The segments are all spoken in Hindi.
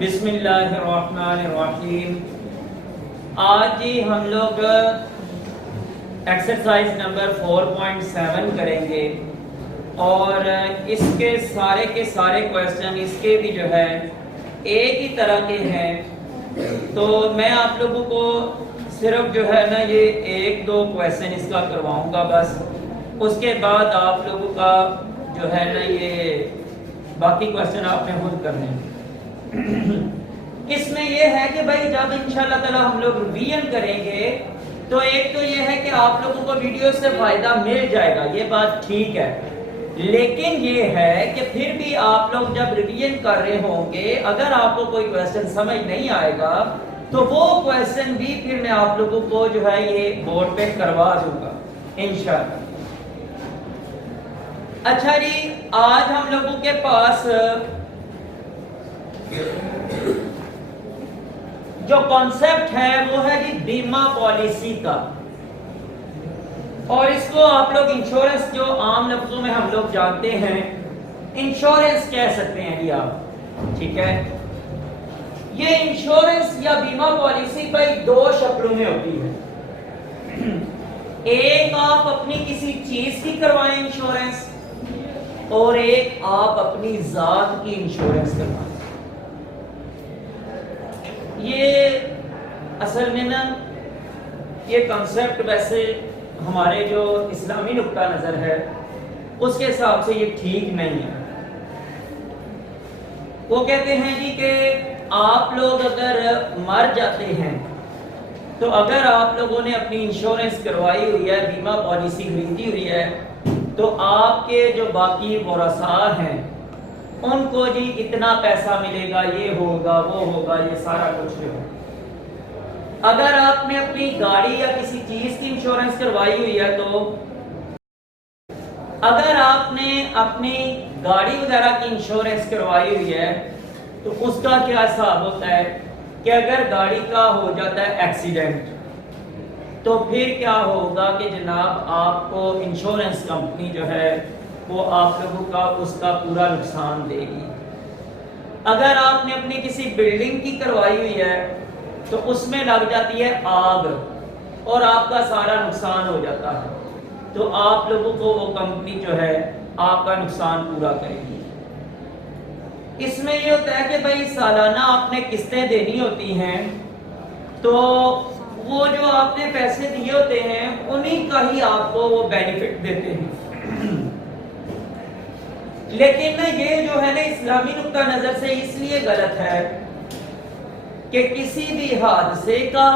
बिस्मिल्लाहिर्रहमानिर्रहीम। आज जी हम लोग एक्सरसाइज नंबर 4.7 करेंगे और इसके सारे के सारे क्वेश्चन इसके भी जो है एक ही तरह के हैं। तो मैं आप लोगों को सिर्फ जो है ना ये एक दो क्वेश्चन इसका करवाऊंगा बस। उसके बाद आप लोगों का जो है ना ये बाकी क्वेश्चन आपने खुद करने हैं। इसमें यह है कि भाई जब इंशाल्लाह ताला हम लोग रिवीजन करेंगे तो एक तो यह है कि आप लोगों को वीडियो से फायदा मिल जाएगा, ये बात ठीक है। लेकिन ये है कि फिर भी आप लोग जब रिवीजन कर रहे होंगे, अगर आपको कोई क्वेश्चन समझ नहीं आएगा तो वो क्वेश्चन भी फिर मैं आप लोगों को जो है ये बोर्ड पे करवा दूंगा इंशाल्लाह। अच्छा जी, आज हम लोगों के पास जो कॉन्सेप्ट है वो है जी बीमा पॉलिसी का, और इसको आप लोग इंश्योरेंस जो आम लफ्जों में हम लोग जानते हैं इंश्योरेंस कह सकते हैं जी आप, ठीक है। ये इंश्योरेंस या बीमा पॉलिसी भाई दो शक्लों में होती है। एक आप अपनी किसी चीज की करवाएं इंश्योरेंस, और एक आप अपनी जात की इंश्योरेंस करवाएं। ये असल में ना ये कॉन्सेप्ट वैसे हमारे जो इस्लामी नुक्ता नजर है उसके हिसाब से ये ठीक नहीं है। वो कहते हैं जी कि आप लोग अगर मर जाते हैं तो अगर आप लोगों ने अपनी इंश्योरेंस करवाई हुई है, बीमा पॉलिसी खरीदी हुई है, तो आपके जो बाकी वारसा हैं उनको जी इतना पैसा मिलेगा, ये होगा वो होगा, ये सारा कुछ होगा। अगर आपने अपनी गाड़ी या किसी चीज की इंश्योरेंस करवाई हुई है तो अगर आपने अपनी गाड़ी वगैरह की इंश्योरेंस करवाई हुई है तो उसका क्या हिसाब होता है कि अगर गाड़ी का हो जाता है एक्सीडेंट तो फिर क्या होगा कि जनाब आपको इंश्योरेंस कंपनी जो है वो आप लोगों का उसका पूरा नुकसान देगी। अगर आपने अपनी किसी बिल्डिंग की करवाई हुई है तो उसमें लग जाती है आग और आपका सारा नुकसान हो जाता है, तो आप लोगों को वो कंपनी जो है आपका नुकसान पूरा करेगी। इसमें ये होता है कि भाई सालाना आपने किस्तें देनी होती हैं, तो वो जो आपने पैसे दिए होते हैं उन्हीं का ही आपको वो बेनिफिट देते हैं। लेकिन ना ये जो है ना इस्लामी नुक्ता नजर से इसलिए गलत है कि किसी भी हादसे का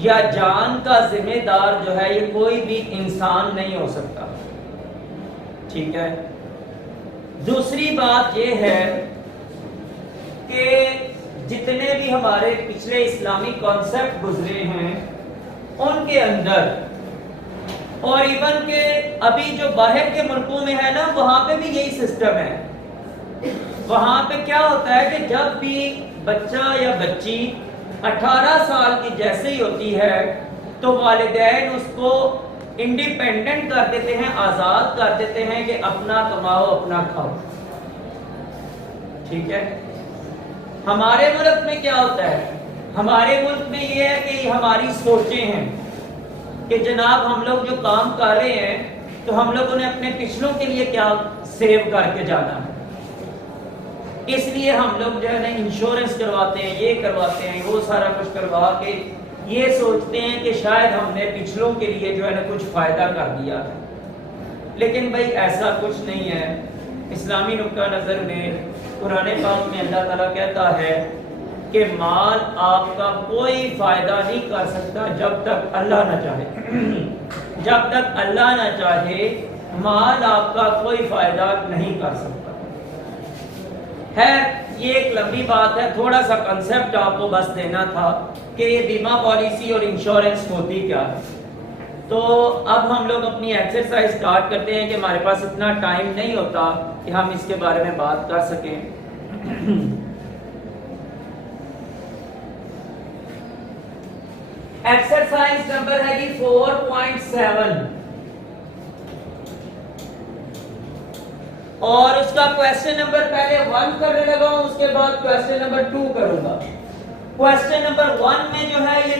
या जान का जिम्मेदार जो है ये कोई भी इंसान नहीं हो सकता, ठीक है। दूसरी बात ये है कि जितने भी हमारे पिछले इस्लामी कॉन्सेप्ट गुजरे हैं उनके अंदर, और इवन के अभी जो बाहर के मुल्कों में है ना वहां पे भी यही सिस्टम है। वहां पे क्या होता है कि जब भी बच्चा या बच्ची 18 साल की जैसे ही होती है तो वालिदैन उसको इंडिपेंडेंट कर देते हैं, आजाद कर देते हैं कि अपना कमाओ अपना खाओ, ठीक है। हमारे मुल्क में क्या होता है, हमारे मुल्क में ये है कि हमारी सोचें हैं कि जनाब हम लोग जो काम कर रहे हैं तो हम लोगों ने अपने पिछलों के लिए क्या सेव करके जाना है, इसलिए हम लोग जो है ना इंश्योरेंस करवाते हैं, ये करवाते हैं, वो सारा कुछ करवा के ये सोचते हैं कि शायद हमने पिछलों के लिए जो है ना कुछ फायदा कर दिया है। लेकिन भाई ऐसा कुछ नहीं है। इस्लामी नुक्ता नजर में कुरान पाक में अल्लाह ताला कहता है कि माल आपका कोई फायदा नहीं कर सकता जब तक अल्लाह ना चाहे। जब तक अल्लाह ना चाहे माल आपका कोई फायदा नहीं कर सकता है। ये एक लंबी बात है, थोड़ा सा कंसेप्ट आपको बस देना था कि ये बीमा पॉलिसी और इंश्योरेंस होती क्या है। तो अब हम लोग अपनी एक्सरसाइज स्टार्ट करते हैं कि हमारे पास इतना टाइम नहीं होता कि हम इसके बारे में बात कर सकें। एक्सरसाइज नंबर है जी 4.7, और उसका क्वेश्चन नंबर पहले 1 करने लगा हूं, उसके बाद क्वेश्चन नंबर 2 करूंगा। क्वेश्चन नंबर 1 में जो है ये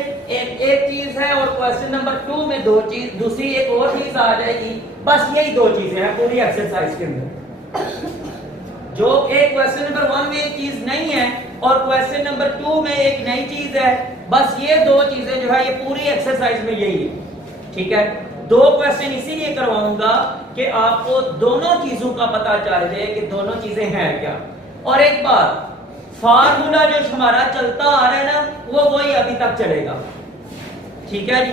एक चीज है और क्वेश्चन नंबर 2 में दूसरी एक और चीज आ जाएगी। बस यही 2 चीजें हैं पूरी एक्सरसाइज के अंदर। जो एक क्वेश्चन नंबर 1 में एक चीज नहीं है और क्वेश्चन नंबर 2 में एक नई चीज है, बस ये 2 चीजें जो है ये पूरी एक्सरसाइज में यही है। ठीक है, 2 क्वेश्चन इसीलिए करवाऊंगा कि आपको दोनों चीजों का पता चल जाए कि दोनों चीजें हैं क्या। और एक बात, फार्मूला जो हमारा चलता आ रहा है ना, वो वही अभी तक चलेगा। ठीक है जी।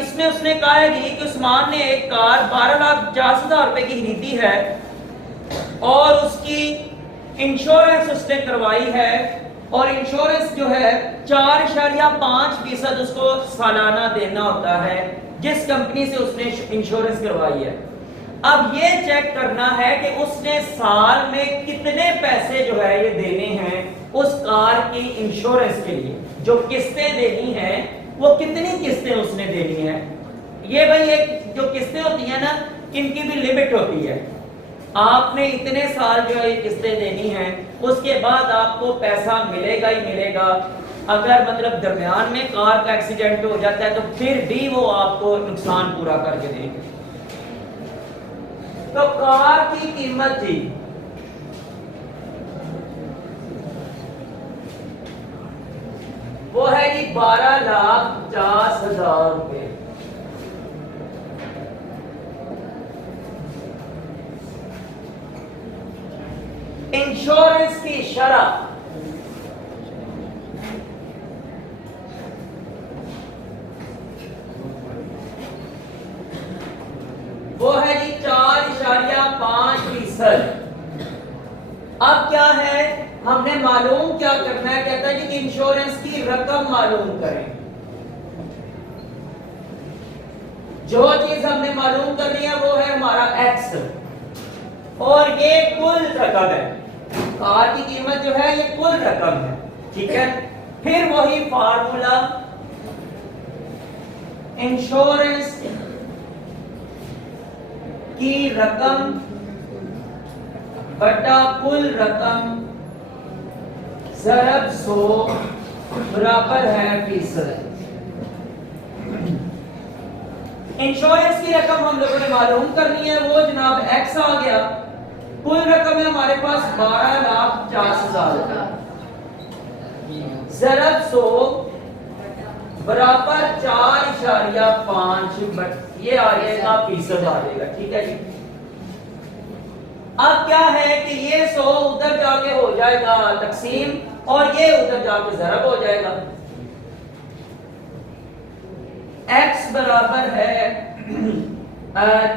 इसमें उसने कहा है कि उस्मान ने एक कार 12,50,000 रुपए की खरीदी है और उसकी इंश्योरेंस उसने करवाई है और इंश्योरेंस जो है 4.5% उसको सालाना देना होता है जिस कंपनी से उसने इंश्योरेंस करवाई है। अब ये चेक करना है कि उसने साल में कितने पैसे जो है ये देने हैं उस कार की इंश्योरेंस के लिए। जो किस्तें देनी है वो कितनी किस्तें उसने देनी है। ये भाई एक जो किस्तें होती है ना, इनकी भी लिमिट होती है। आपने इतने साल जो है किस्तें देनी है, उसके बाद आपको पैसा मिलेगा ही मिलेगा। अगर मतलब दरमियान में कार का एक्सीडेंट हो जाता है तो फिर भी वो आपको नुकसान पूरा करके देंगे। तो कार की कीमत थी वो है जी 12,50,000 रुपए। इंश्योरेंस की शरह वो है जी 4.5%। अब क्या है, हमने मालूम क्या करना है, कहता है कि इंश्योरेंस की रकम मालूम करें। जो चीज हमने मालूम करनी है वो है हमारा एक्स और ये कुल रकम है। कार की कीमत जो है ये कुल रकम है। ठीक है, फिर वही फार्मूला, इंश्योरेंस की रकम बटा कुल रकम ज़रब 100 बराबर है फीसद। इंश्योरेंस की रकम हम लोगों ने मालूम करनी है, वो जनाब एक्स आ गया। कुल रकम है हमारे पास 12,50,000 ज़रब 100 बराबर 4.5, ये आ जाएगा फीसद आ जाएगा। ठीक है जी। अब क्या है कि ये 100 उधर जाके हो जाएगा तकसीम और ये उधर जाके ज़रब हो जाएगा। x बराबर है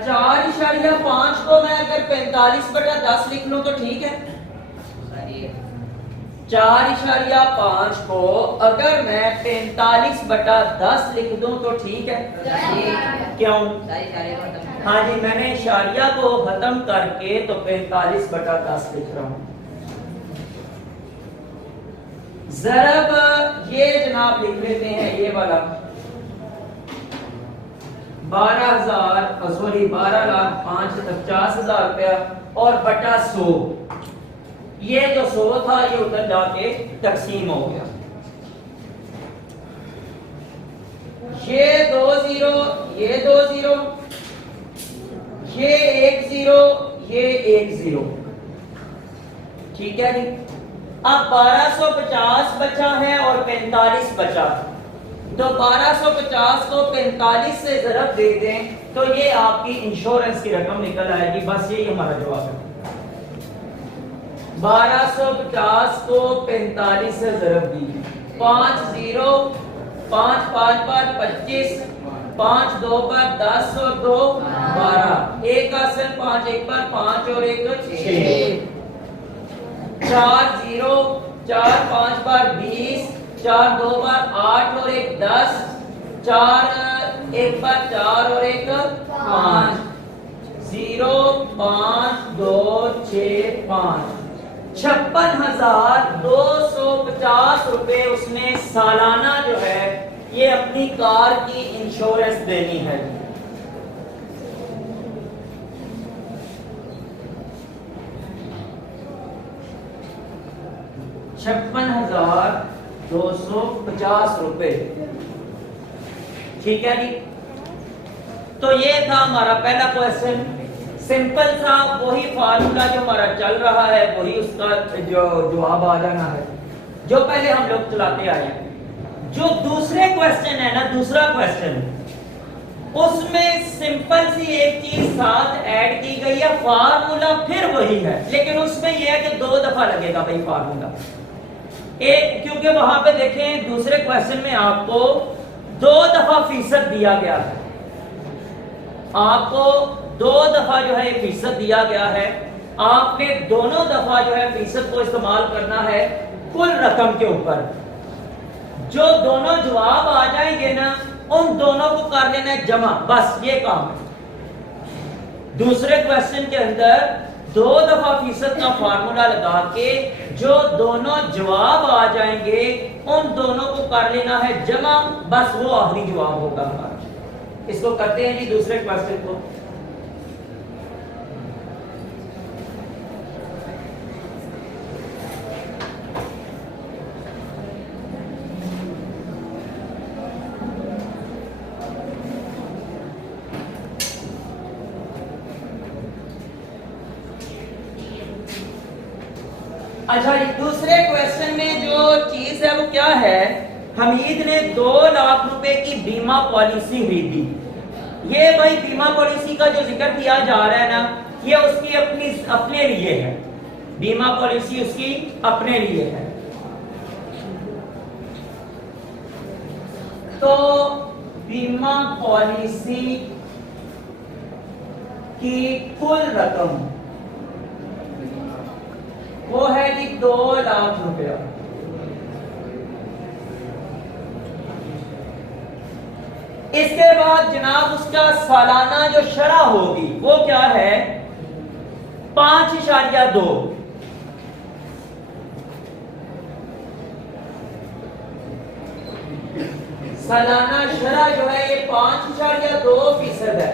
4.5 को मैं अगर 45/10 लिख लूं तो ठीक है। 4.5 को अगर मैं 45/10 लिख दूं तो ठीक है। क्यों? हाँ जी, मैंने इशारिया को खत्म करके तो 45/10 लिख रहा हूं। ज़रब ये जनाब लिख लेते हैं, ये वाला 12,50,000 रुपया और बटा 100। ये जो 100 था ये उधर जाके तकसीम हो गया। ये 2 0, ये 2 0, ये 1 0, ये 1 0। ठीक है जी। अब 1250 बचा है और 45 बचा, तो 1250 को 45 से ज़रब दे दें तो ये आपकी इंश्योरेंस की रकम निकल आएगी। बस यही हमारा जवाब है। 1250 को 45 से ज़रब दी, 5 0, 5 5 5 25, 5 2 पर 10 और 2 12, 1 असल 5 1 पर 5 और 1 6, 4 0, 4 5 पर 20, 4 2 पर 8 और 1 10, 4 1 पर 4 और 1 5, 0 5 2 6 5, 56,250 रुपए उसने सालाना जो है ये अपनी कार की इंश्योरेंस देनी है। 56,250 रुपए। ठीक है जी। तो ये था हमारा पहला क्वेश्चन, सिंपल सा, वही फार्मूला जो हमारा चल रहा है वही उसका जो जवाब आ जाना है, जो पहले हम लोग चलाते आए हैं। जो दूसरे क्वेश्चन है ना, दूसरा क्वेश्चन, उसमें सिंपल सी एक चीज साथ ऐड की गई है, फार्मूला फिर वही है, लेकिन उसमें यह है कि 2 दफा लगेगा भाई फार्मूला। एक, क्योंकि वहां पे देखें दूसरे क्वेश्चन में आपको 2 दफा फीसद दिया गया है, आपको 2 दफा जो है फीसद दिया गया है। आपने दोनों दफा जो है फीसद को इस्तेमाल करना है कुल रकम के ऊपर। जो दोनों जवाब आ जाएंगे ना, उन दोनों को कर लेना है जमा, बस ये काम है। दूसरे क्वेश्चन के अंदर 2 दफा फीसद का फार्मूला लगा के जो दोनों जवाब आ जाएंगे उन दोनों को कर लेना है जमा, बस वो आखिरी जवाब होगा हमारा। इसको करते हैं जी दूसरे क्वेश्चन को। अच्छा जी, दूसरे क्वेश्चन में जो चीज है वो क्या है, हमीद ने 2 लाख रुपए की बीमा पॉलिसी खरीदी। ये भाई बीमा पॉलिसी का जो जिक्र किया जा रहा है ना, ये उसकी अपने लिए है, बीमा पॉलिसी उसकी अपने लिए है। तो बीमा पॉलिसी की कुल रकम वो है जी 2 लाख रुपया। इसके बाद जनाब उसका सालाना जो शरह होगी वो क्या है, 5.2। सालाना शरह जो है ये 5.2% है।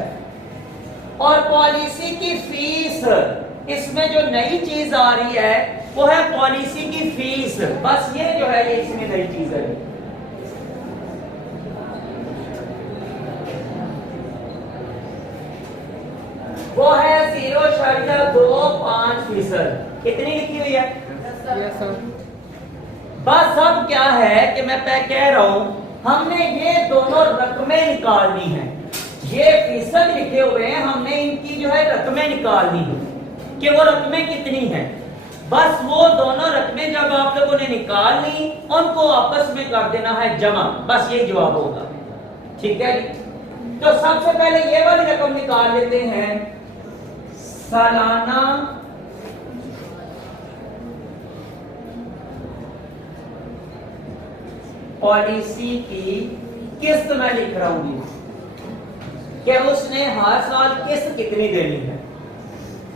और पॉलिसी की फीस, इसमें जो नई चीज आ रही है वो है पॉलिसी की फीस, बस ये जो है ये इसमें नई चीज है। वो है 0.25%। कितनी लिखी हुई है? बस अब क्या है कि मैं कह रहा हूं, हमने ये दोनों रकमें निकालनी है। ये फीसद लिखे हुए हैं, हमने इनकी जो है रकमें निकालनी है कि वो रकमें कितनी हैं। बस वो दोनों रकमें जब आप लोगों ने निकाल ली, उनको आपस में कर देना है जमा, बस ये जवाब होगा। ठीक है, तो सबसे पहले ये वाली रकम निकाल लेते हैं, सालाना पॉलिसी की किस्त मैं लिख रहा हूं कि उसने हर साल किस्त कितनी देनी है,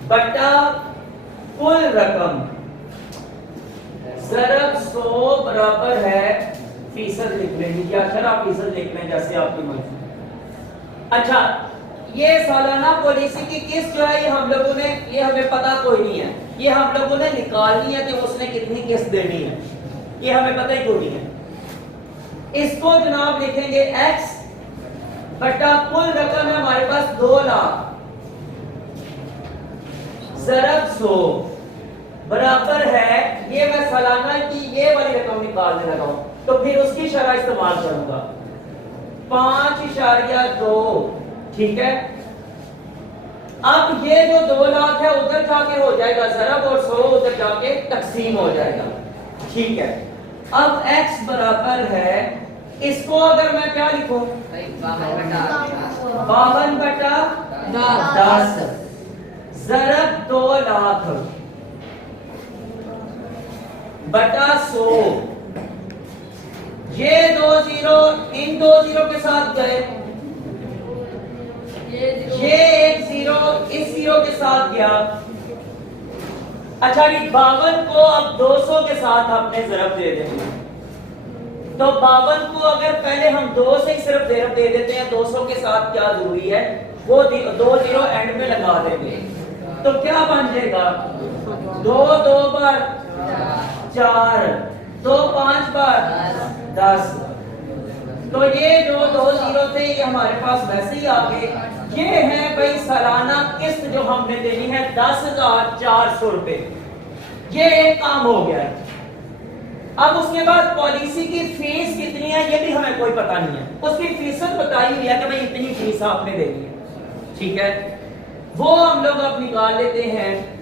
बटा कुल रकम ज़रब 100 बराबर है फीसद लिख लेंगे या शरह फीसद लिख लें, जैसे आपकी मर्जी। अच्छा, ये सालाना पॉलिसी की किस्त जो है ये हम लोगों ने, ये हमें पता कोई नहीं है, ये हम लोगों ने निकालनी है कि उसने कितनी किस्त देनी है, ये हमें पता ही कोई नहीं है। इसको जनाब लिखेंगे x बटा कुल रकम है हमारे पास 2 लाख ज़रब 100 बराबर है, ये मैं सालाना की ये वाली रकम निकालने लगा हूं, तो फिर उसकी शरह इस्तेमाल करूंगा 5.2। ठीक है, अब ये जो 2 लाख है उधर जाके हो जाएगा ज़रब और 100 उधर जाके तकसीम हो जाएगा। ठीक है, अब x बराबर है, इसको अगर मैं क्या लिखूं, 52/10 ज़रब 2 लाख बटा 100। ये 2 जीरो इन 2 जीरो के साथ गए, ये 1 जीरो इस जीरो के साथ गया। अच्छा जी, 52 को अब 200 के साथ आपने ज़रब दे देंगे, तो 52 को अगर पहले हम 2 से ही सिर्फ ज़रब दे देते हैं, 200 के साथ क्या जरूरी है, वो 2 जीरो एंड में लगा देंगे, तो क्या बन जाएगा 2 2 बार 4, तो 5 बार 10। तो ये जो 2 जीरो थे ये हमारे पास वैसे ही आ गए। ये है भाई सालाना किस्त जो हमने देनी है 10,400 रुपए। ये एक काम हो गया है। अब उसके बाद पॉलिसी की फीस कितनी है ये भी हमें कोई पता नहीं है। उसकी फीस बताई हुई है कि भाई इतनी फीस आपने देनी है, ठीक है। वो हम लोग अब निकाल लेते हैं।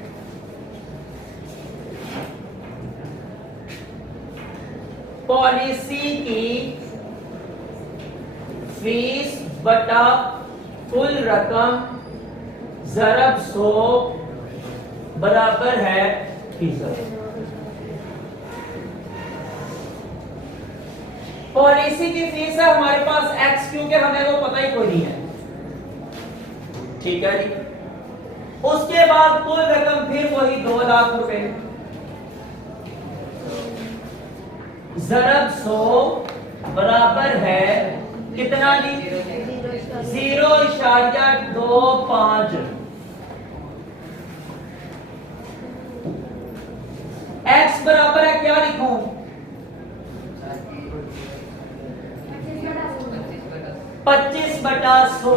पॉलिसी की फीस बटा कुल रकम ज़रब 100 बराबर है फीसद। पॉलिसी की फीस है हमारे पास x, क्योंकि हमें वो पता ही कोई नहीं है, ठीक है जी। उसके बाद कुल रकम फिर वही 2 लाख रुपए ज़रब 100 बराबर है कितना जी? 0.25। x बराबर है क्या लिखूं? 25/100,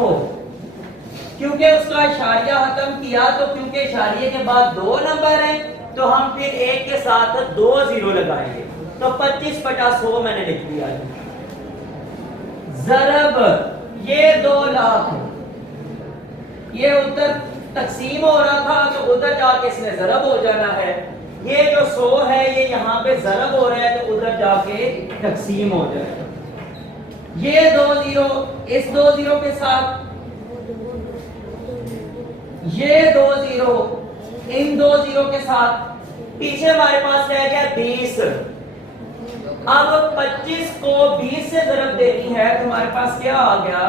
क्योंकि उसका इशारिया खत्म किया तो क्योंकि इशारिये के बाद 2 नंबर हैं तो हम फिर एक के साथ 2 जीरो लगाएंगे, तो 25/100 मैंने लिख दिया है। ज़रब ये 2 लाख, ये उधर तकसीम हो रहा था तो उधर जाके इसने ज़रब हो जाना है। ये जो 100 है ये यहाँ पे ज़रब हो रहा है तो उधर जाके तकसीम हो जाएगा। ये 2 जीरो इस 2 जीरो के साथ, ये 2 जीरो इन 2 जीरो के साथ, पीछे हमारे पास रह गया 20। अब 25 को 20 से ज़रब देनी है तो हमारे पास क्या आ गया?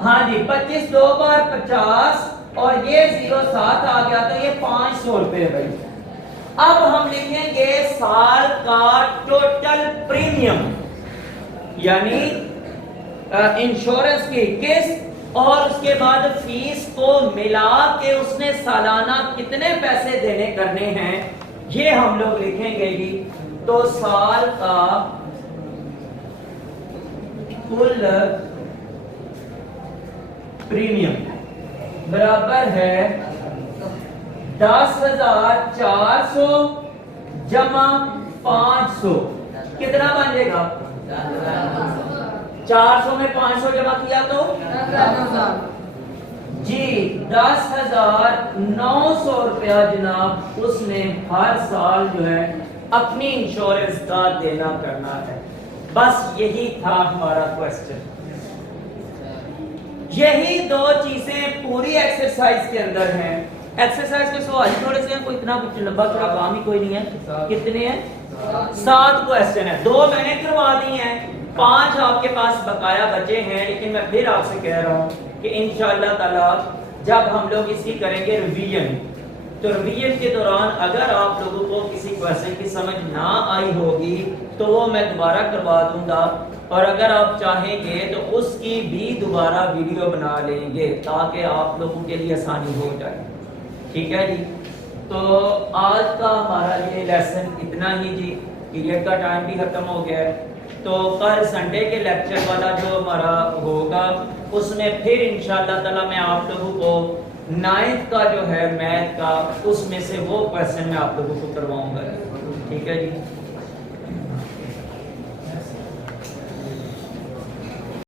हाँ जी, 25 2 बार 50 और ये 0 7 आ गया तो ये 500 रुपए भाई। अब हम लिखेंगे साल का टोटल प्रीमियम, यानी इंश्योरेंस की किस्त और उसके बाद फीस को मिला के उसने सालाना कितने पैसे देने करने हैं ये हम लोग लिखेंगे जी। तो साल का कुल प्रीमियम बराबर है 10,400 जमा 500, कितना बन जाएगा? 400 में 500 जमा किया तो जी 10,900 रुपया जनाब उसने हर साल जो है अपनी इंश्योरेंस का देना करना है। बस यही था हमारा क्वेश्चन। यही 2 चीजें पूरी एक्सरसाइज के अंदर हैं। एक्सरसाइज के सवाल थोड़े से कोई इतना कुछ लंबा थोड़ा काम ही कोई नहीं है। कितने हैं? 7 क्वेश्चन है। 2 मैंने करवा दी हैं, 5 आपके पास बकाया बचे हैं। लेकिन मैं फिर आपसे कह रहा हूं कि इंशाअल्लाह ताला जब हम लोग इसकी करेंगे रिवीजन, तो रिवीजन के दौरान अगर आप लोगों को किसी क्वेश्चन की समझ ना आई होगी तो वो मैं दोबारा करवा दूंगा, और अगर आप चाहेंगे तो उसकी भी दोबारा वीडियो बना लेंगे ताकि आप लोगों के लिए आसानी हो जाए। ठीक है जी। तो आज का हमारा ये लेसन इतना ही जी। पीरियड का टाइम भी खत्म हो गया है, तो कल संडे के लेक्चर वाला जो हमारा होगा उसमें फिर इंशाअल्लाह ताला मैं आप लोगों को 9th का जो है मैथ का उसमें से वो क्वेश्चन मैं आप लोगों को करवाऊंगा। ठीक है जी।